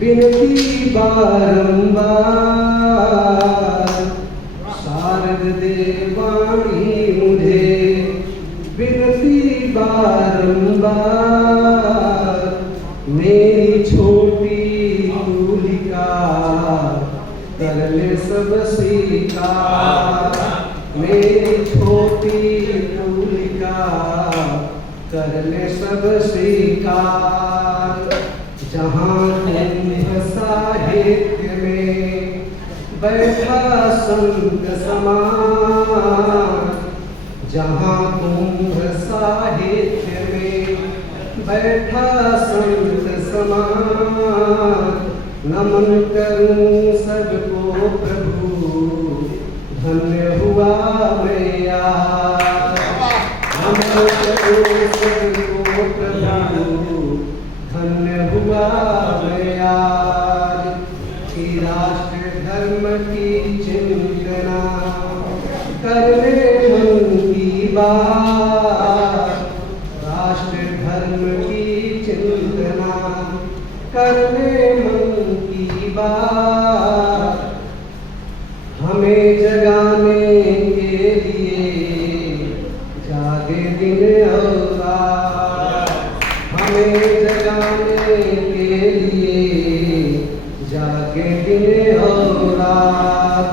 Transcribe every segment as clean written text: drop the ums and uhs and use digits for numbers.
विनती बारंबार शारद देवाणी मुझे विनती बारंबार मेरी छोटी तुलिका कर ले सब स्वीकार मेरी छोटी तुलिका कर ले सब स्वीकार जहाँ तुम साहित्य में बैठा संत समान जहाँ तुम साहित्य में बैठा संत समान नमन करूं सबको प्रभु धन्य हुआ मैं यार नमन करूं सबको प्रभु धन्य हुआ मैं यार कि राष्ट्र धर्म की चिंतना करने मन की बात राष्ट्र धर्म की चिंतना करने मन की बात हमें जगाने के लिए जागे दिन और रात हमें जगाने के लिए जागे दिन और रात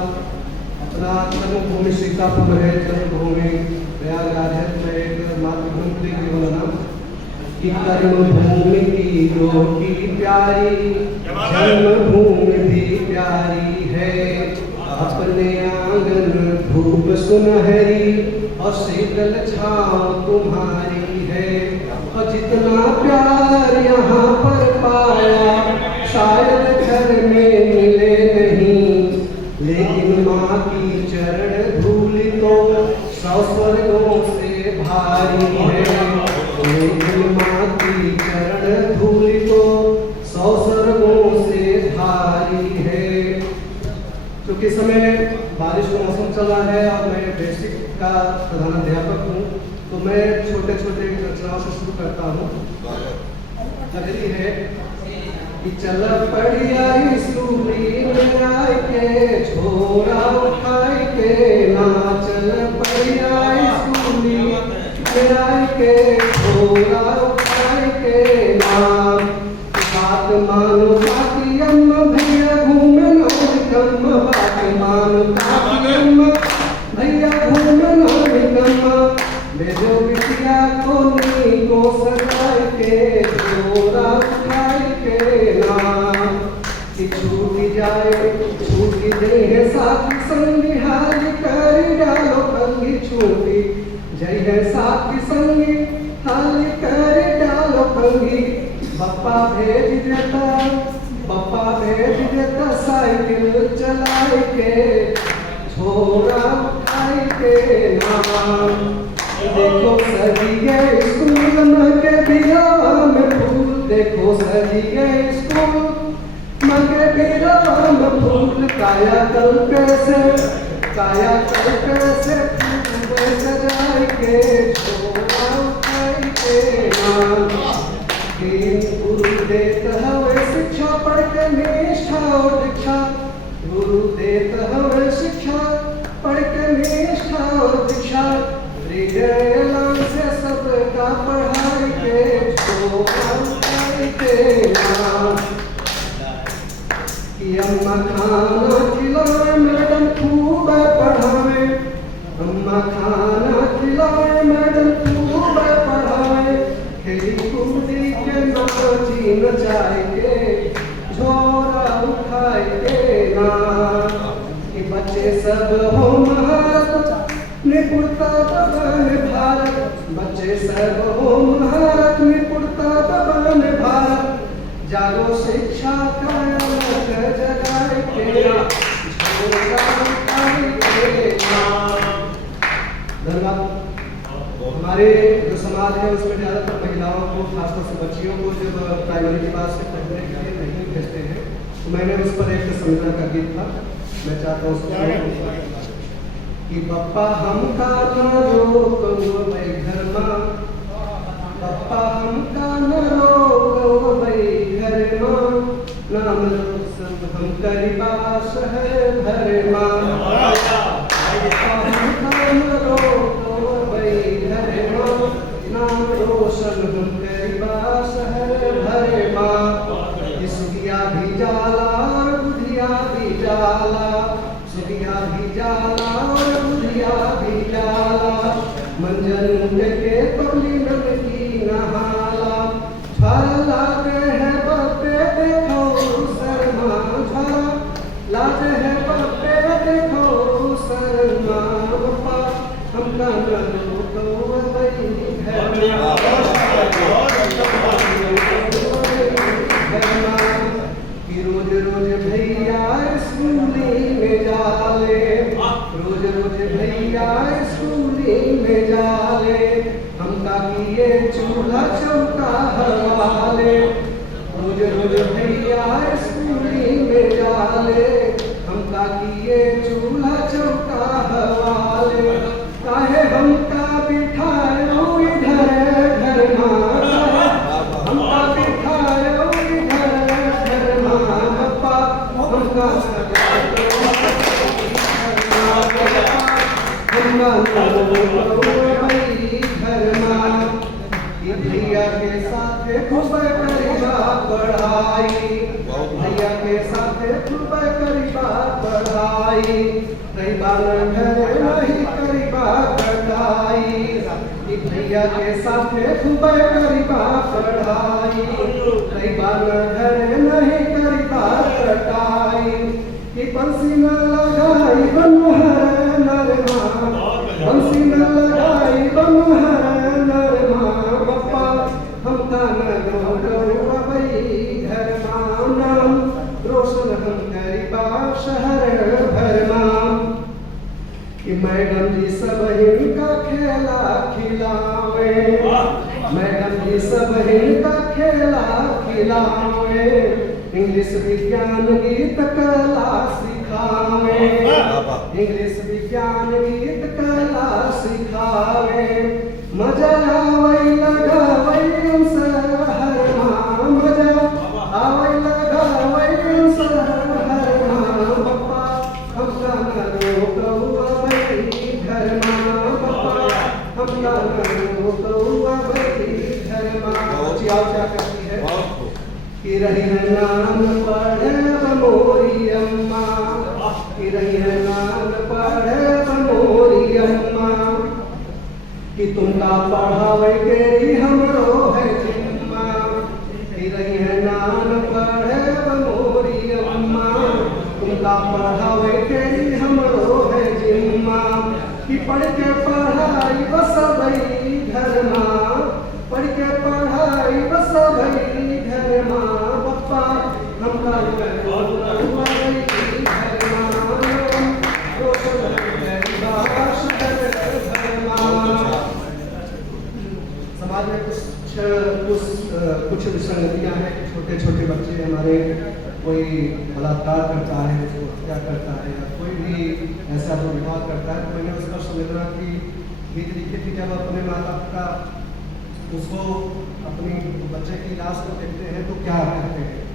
अपना कर्मभूमि सीतापुर है जन्मभूमि प्रयागराज है मैं एक मातृभूमि की बोलना कि कर्मभूमि की रोटी प्यारी जन्मभूमि भी प्यारी है अपने आंगन धूप सुनहरी और शीतल छाँव तुम्हारी है और जितना प्यार यहाँ पर पाया शायद घर में मिले नहीं लेकिन माँ की चरण धूल तो 100 स्वर्गों से भारी है लेकिन माँ की चरण धूल तो 100 स्वर्गों से भारी है। क्योंकि इस समय बारिश का मौसम चला है और मैं बेसिक का प्रधानाध्यापक हूँ तो मैं छोटे छोटे रचनाओं से शुरू करता हूँ। अगली है कि चल पढ़िया स्कूली में आए के छोरा उठाए के ना चल पढ़िया स्कूली में आए के छोरा उठाए के ना बात मानो बाकी अम्मा भैया घूमे नौज कम बात मानो बाकी अम्मा भैया घूमे नौज कम बेजो बिटिया को नी को सजाए के छोरा उठाए के नाम कि छूट दे है साथी संगी हाल कर डालो पंगी छूटी जय है साथी संगी हाल कर डालो पंगी बप्पा भेज देता साइकिल चलाए के छोरा उठाए के नाम देखो सजी गए स्कूल मगे बिराम फूल देखो सजी गए स्कूल मगे बिराम फूल काया कल कैसे फूल सजाए के छोरा उठाए के नाम गुरु देता हवे शिक्षा पढ़ के निष्ठा और दीक्षा गुरु देता हवे शिक्षा पढ़ के निष्ठा और दीक्षा हृदय से सबका पढ़ाई के छोरा के नाम कि अम्मा खाना खिलाए मैडम खूब पढ़ावे अम्मा खाना खिलाए मैडम खूब पढ़ावे खेली कूदी के नाची नचाए के झोरा उठाए के नाम कि बच्चे सब हो महारत निपुणता बबन भारत बच्चे सर्व हो भारत निपुणता बबन भारत जागो शिक्षा का अलग जगाए के धन्यवाद। हमारे जो समाज है उसमें ज़्यादातर महिलाओं को खासतौर से बच्चियों को जब प्राइमरी क्लास से पढ़ने के लिए नहीं भेजते हैं तो मैंने उस पर एक संविदा का गीत था मैं चाहता हूँ कि पप्पा हमका न रोको मैं घर में पप्पा हमका न रोको मैं घर नाम रोशन हम करीबा शहर भर माँ नाम रोशन हम करीबा शहर भर माँ सुखिया भी जाला और बुधिया भी जाला सुखिया भी जाला और बुधिया भी जाला मंजन के पगली की नहाला छाला लागे है बप्पे देखो शर्मा छाला लागे है बप्पे देखो शर्मा बप्पा हमका न रोको वही रोज रोज भैया स्कूली में जाले रोज रोज भैया स्कूली में जाले हमका किए चूल्हा चौका हवाले रोज रोज भैया स्कूली में जाले हमका किए चूल्हा चौका हवाले काहे हमका बिठायो इधर घर माँ हमका बिठायो इधर घर माँ बप्पा हमका भैया के साथ खूब करीबा पढ़ाई भैया के साथ खूब करीबा पढ़ाई करीबा घर नहीं करीबा कटाई भैया के साथ खूब करीबा पढ़ाई करीबा घर नहीं करीबा कटाई कि बंसी न लगाई बनहर नरमा बंसी न लगाई बनहर नरमा बप्पा हमका न गौरव वही घर नाम रोशन हम करीबा शहर भर कि मैडम जी सब इनका खेला खिलावे मैडम जी सब इनका खेला खिलावे इंग्लिश विज्ञान गीत कला सिखावे इंग्लिश विज्ञान गीत कला सिखावे मजा आवे लगावे हर माँ मजा आवे लगावे हर माँ बप्पा हमका न रोको घर माँ बप्पा हमका न रोको घर माँ क्या करती है कि रही नाम पढ़े मोरी अम्मा कि रही नाम पढ़े मोरी अम्मा कि तुमका पढ़ावे के हमरो है जिम्मा कि रही नाम पढ़े मोरी अम्मा तुमका पढ़ावे के हमरो है जिम्मा कि पढ़ के पढ़ाई बस भई घर माँ पढ़ के पढ़ाई बस भई घर माँ बप्पा हमका समाज में कुछ विसंगतियाँ हैं छोटे छोटे बच्चे हमारे कोई बलात्कार करता है उसको हत्या करता है या कोई भी ऐसा दुर्व्यवहार करता है तो मैंने उसका संवेदना की गीत लिखी थी जब अपने माता पिता उसको अपनी बच्चे की लाश को देखते हैं तो क्या कहते हैं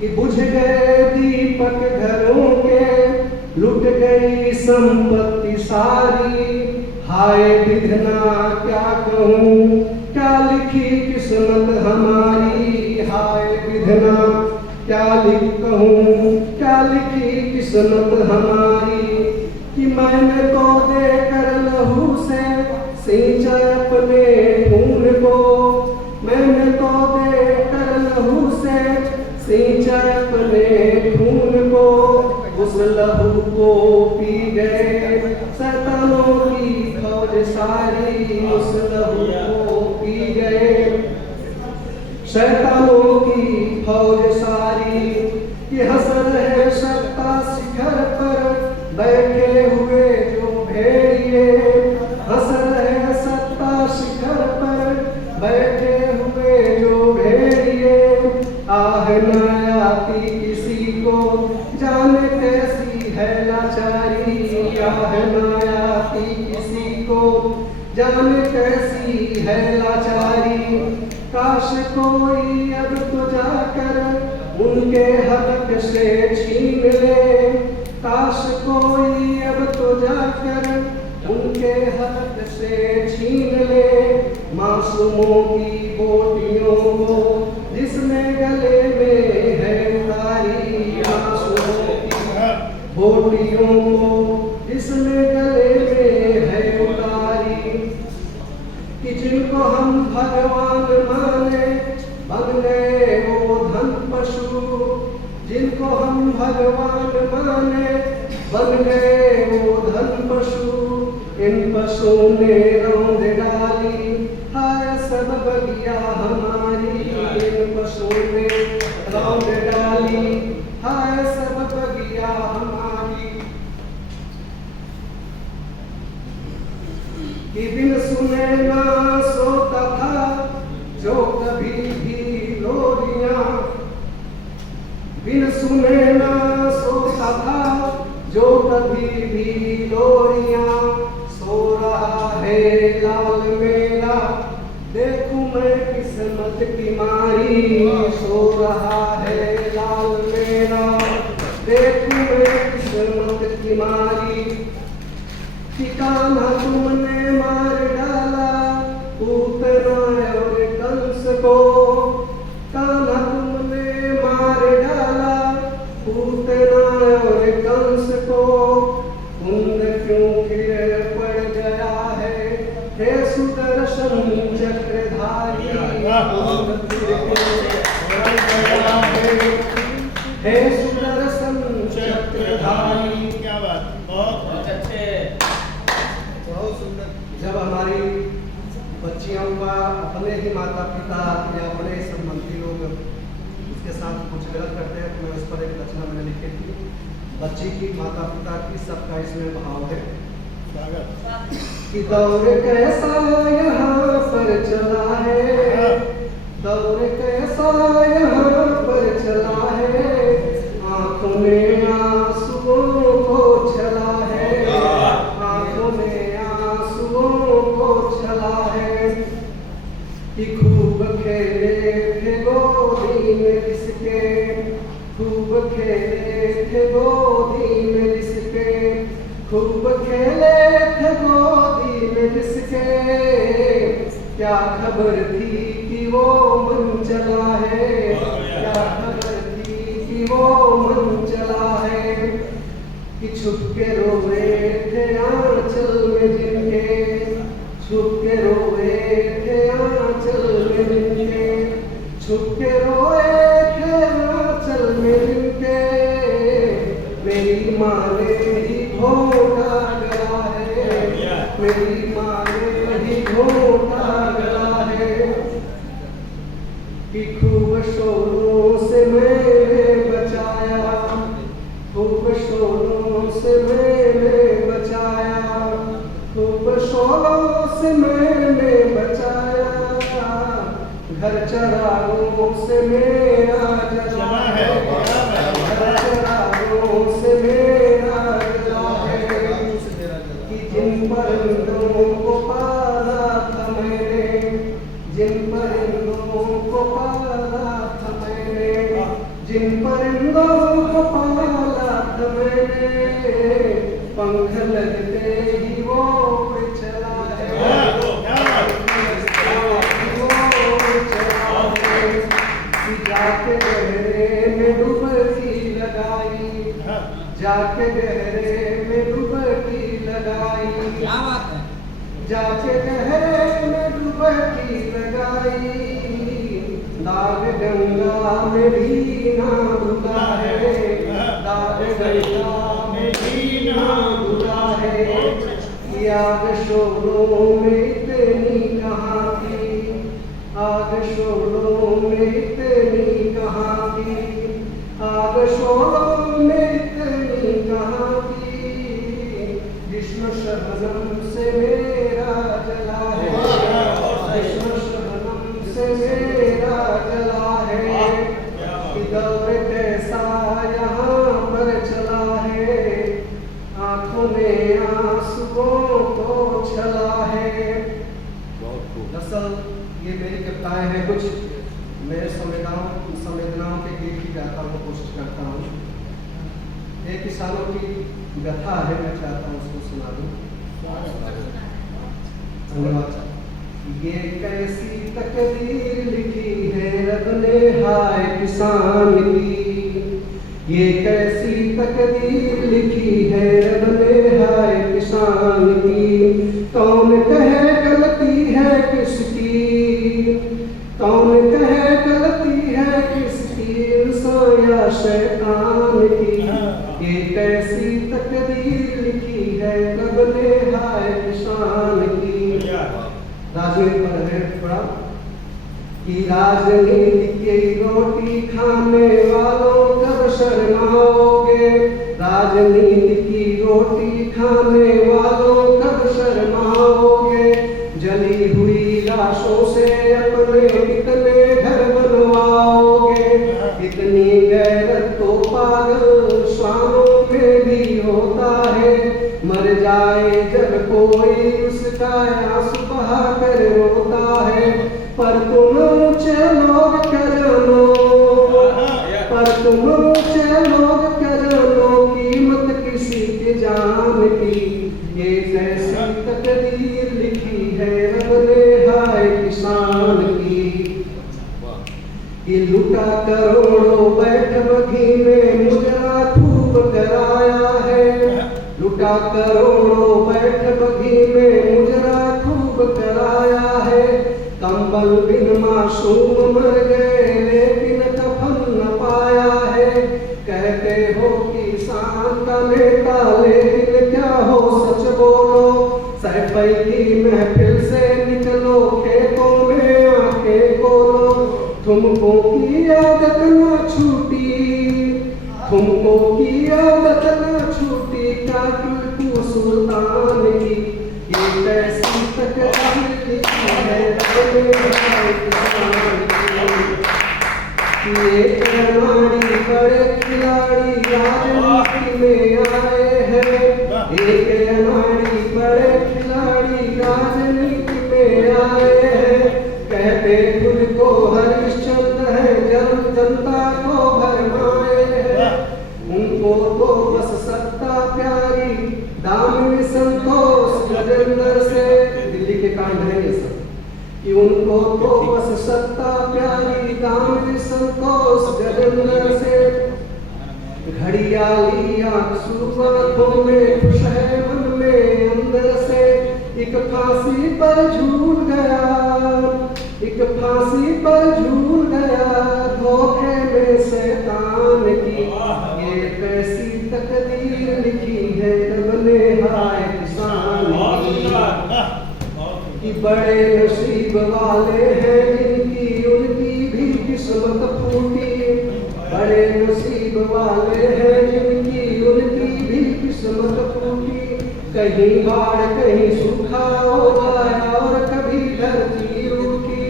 कि बुझ गए दीपक घरों के लुट गई संपत्ति सारी हाय विधना क्या कहूँ क्या लिखी किस्मत हमारी हाय विधना क्या कहूँ क्या लिखी किस्मत हमारी कि मैंने को देकर लहू से सींचा अपने खून को मैंने को देकर लहू से सींचा अपने खून को उस लहू को पी गए शैतानों की फौज सारी उस लहू को पी गए शैतानों की फौज सारी कि हंस रहे सत्ता शिखर पर बैठे हुए जो भेड़िए हंस रहे सत्ता शिखर पर बैठे हुए जो भेड़िए आह न आती किसी को जाने कैसी है लाचारी आह न आती किसी को जाने कैसी है लाचारी काश काश कोई अब तो जाकर उनके हक से छीन ले, काश कोई अब तो जाकर उनके हक से छीन ले, मासूमों की बोटियों को जिसमें गले में है उतारी, मासूमों की बोटियों को जिसमें गले में है उतारी, कि जिनको हम भगवान माने बन गए वो धन पशु, जिनको हम भगवान माने बन गए वो धन पशु, इन पशुओं ने रौंद डाली हाय सब बगिया हमारी, इन पशुओं ने रौंद डाली हाय सब बगिया हमारी, कि बिन सुने ना सोता था जो कभी भी लोरियां, बिन सुने ना सोता था जो कभी भी लोरियां, सो रहा है लाल मेरा देखूं मैं किस्मत की मारी, सो रहा है लाल मेरा देखूं मैं किस्मत की मारी, ठिकाना तुमने मार डाला पूतना और कंस को, कान्हा तुमने मार डाला पूतना और कंस को, कुंद क्यों फिर पड़ गया है हे सुदर्शन चक्रधारी, कुंद फिर पड़ गया है हे सुदर्शन चक्रधारी। क्या बात, बहुत अच्छे, बहुत सुंदर। जब हमारी बच्चियों का अपने ही माता पिता या अपने ही संबंधी लोग उसके साथ कुछ गलत करते हैं तो मैं उस पर एक रचना मैंने लिखी थी, बच्ची की माता पिता की सबका इसमें भाव है कि दौर कैसा यहाँ पर चला है, दौर कैसा यहाँ पर चला है, आंखों में आंसुओं को छला है, आंखों में आंसुओं को छला है, कि खूब खेले थे गोदी में किसके, खूब खेले थे गोदी में जिसके, खूब खेले थे गोदी में जिसके, क्या खबर थी कि वो मन चला है, क्या खबर थी कि वो मन चला है, कि छुप के रोए थे आंचल में जिनके, छुप के रोए थे आंचल में जिनके, छुप के रोए थे आंचल में जिनके, मेरी माँ ने ही घोटा गला है, मेरी माँ ने ही घोटा गला है, कि खूब शोरों से मैंने बचाया, खूब शोरों से मैंने बचाया, खूब शोरों से मैंने बचाया, घर चरारों से मेरा जला है, घर चरारों से मेरा जला है, कि जिन परिंदों को पाला था मैंने, जिन परिंदों को पाला था मैंने, जिन परिंदों को पाला था मैंने, पंख लगते ही वो उड़ चला है, जाके गहरे में डुबकी लगाई, जाके गहरे में डुबकी लगाई, क्या बात है, जाके गहरे में डुबकी लगाई, दाग गंगा में भी ना धुला है, दाग गंगा में भी ना धुला है, आग शोरों में इतनी कहाँ थी, आग शोरों में इतनी कहाँ थी, आग शोरों में इतनी कहाँ थी, जिस्म शबनम से मेरा जला है, जिस्म शबनम से मेरा जला है, कि दौर कैसा यहाँ पर चला है, आंखों में आंसुओं को छला है। दरअसल ये मेरी कविताएं हैं कुछ मैं संवेदनाओं के गीत की गाता हूँ, कोशिश करता हूँ। एक किसानों की व्यथा है, मैं चाहता हूँ उसको सुना दूँ। धन्यवाद। ये कैसी तकदीर लिखी है रब ने हाय किसान की, ये कैसी तकदीर लिखी है रब ने हाय किसान की। कौन कहे गलती है किसकी, कौन कहे गलती है किसकी, इंसान या शैतान की। ये कैसी तकदीर लिखी है रब ने हाय किसान की। राजनीति पर है थोड़ा कि राजनीति की रोटी खाने वालों कब शर्माओगे, राजनीति की रोटी खाने वालों कब शर्माओगे। जली हुई लाशों से अपने कितने घर बनवाओगे, इतनी गैरत तो पागल श्वानों में भी होता है। मर जाए जब कोई उसका आंसू बहा कर रोता है। पर तुम ऊंचे लोग कर लो, पर तुम ऊंचे लोग कर लो कीमत किसी की जान की। ये कैसी तकदीर लिखी है रब ने हाय किसान की। ये लुटा करोड़ों बैठ बघी में मुजरा खूब कराया है, लुटा करोड़ों बैठ बघी में मुजरा खूब कराया है। कंबल बिन मासूम मर गए लेकिन कफन न पाया है। कहते हो किसान का नेता लेकिन क्या हो सच बोलो। सैफई की महफिल से निकलो खेतों में आंखें खोलो। तुमको की आदत न छूटी, तुमको की आदत न छूटी काटू सुल्तान की। ये कैसी तकदीर लिखी है रब ने हाय किसान की। एक अनाड़ी बड़े खिलाड़ी राजनीति में आए हैं, एक अनाड़ी बड़े खिलाड़ी राजनीति में आए हैं। कहते खुद को हरिश्चंद्र है, जनता को भरमाए हैं। उनको तो बस सत्ता प्यारी, दामिनी संतोष गजेंद्र से। दिल्ली के कांड है ये सब कि उनको तो बस सत्ता प्यारी, दामिनी संतोष गजेंद्र से। घड़ियाली आंसू आंखों में खुश है मन में अंदर से। एक फांसी पर झूल गया, एक फांसी पर झूल गया धोखे में शैतान की। ये कैसी तकदीर लिखी है रब ने हाय किसान की। कि बड़े नसीब वाले हैं जिनकी उनकी भी किस्मत फूटी, बड़े नसीब वाले हैं जिनकी उनकी भी किस्मत फूटी। कहीं बाढ़ कहीं सूखा हो गया और कभी धरती रूठी।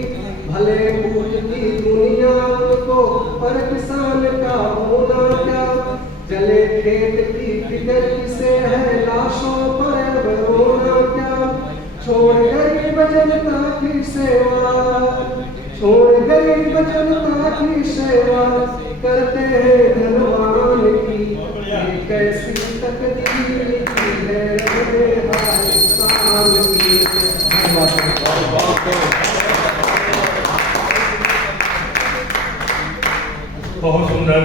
भले पूजती दुनिया उनको पर किसान का होना क्या। जले खेत की फिक्र किसे है, लाशों पर अब रोना क्या। छोड़ गरीब जनता की सेवा, छोड़ गरीब जनता की सेवा करते हैं धनवान की। ये कैसी तकदीर लिखी है रब ने हाय किसान की। बहुत सुंदर